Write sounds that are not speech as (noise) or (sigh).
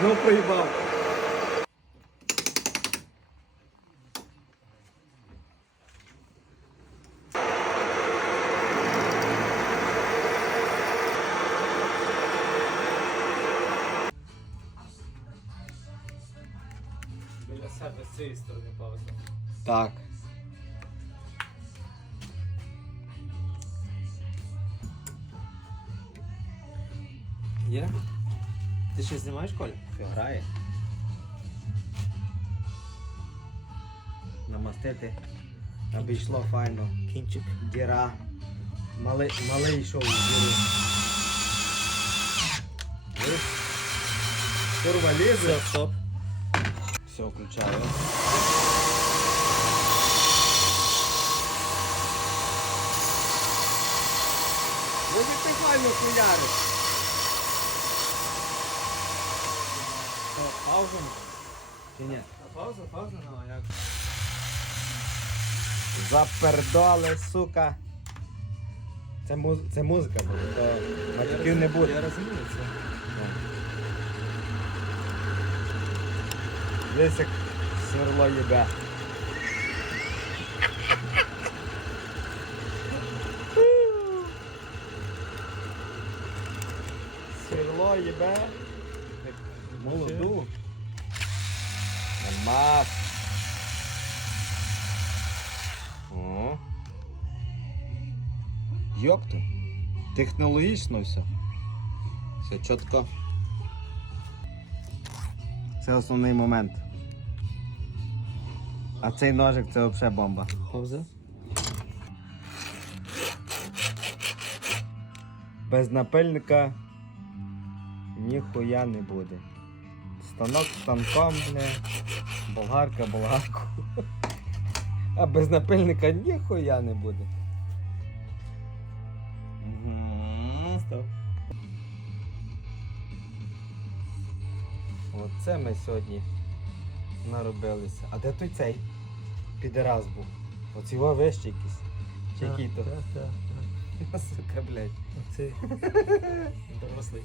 Знов проїбав. Біля себе з цієї сторони пауза. Так. Є? Ти що знімаєш, Коля? Грає. Намастити. Аби йшло файно. Кінчик. Діра. Малий, малий йшов з діру. Курва лізе. Все, стоп. Все, включаю. Може ти файно хуяриш. Пауза. Чи ні? Пауза, пауза, ну а як? Запердоли, сука. Це, муз... це музика буде, то матюків не Я буде. розумію це. Лисик сверло їбе. Сверло їбе. Молоду. Нормас. О. Йопту. Технологічно все. Все чітко. Це основний момент. А цей ножик це взагалі бомба. Пауза. Без напильника ніхуя не буде. Станок станком, бля. Болгарка болгарку. А без напильника ніхуя не буде. Стоп. Оце ми сьогодні наробилися. А де той цей підераз був? Оці його вищі якісь. Чи який то? Так, так, так. (laughs) Сука, блядь. Оцей. (laughs) Дорослий.